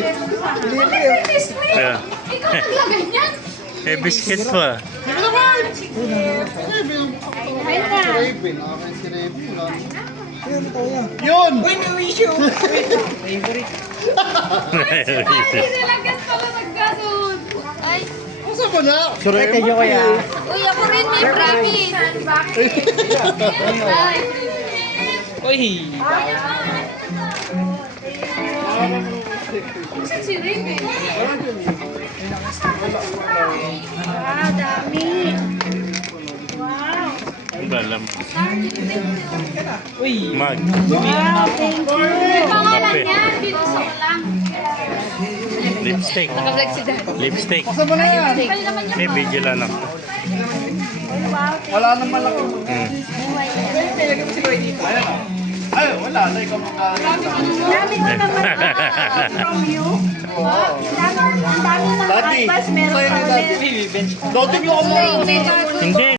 Yeah. Ikaw naglagay niyan. Eh, biscuit pa. Yun! Ay, nilagyan pala nagganon. Ay, Asa ba na? Surete nyo kaya. uy, ako rin may promise. Ay, Uy! Saan si Rick eh? Ah, dami. Wow. Balam. Uy! Mag. Wow, thank you. May pangalan Kape. niya, dito sa ulang. Lipstick. Nakablog si Dan. Lipstick. Asa ba na yan? Pali naman niya. May video lang ako. Wala nang malaki. Hmm. Ay, wala. Ay, ikaw magkakita. Dami ko naman from you. Ang dami ng Dati. advice meron ka ulit. Dati nyo ako Hindi.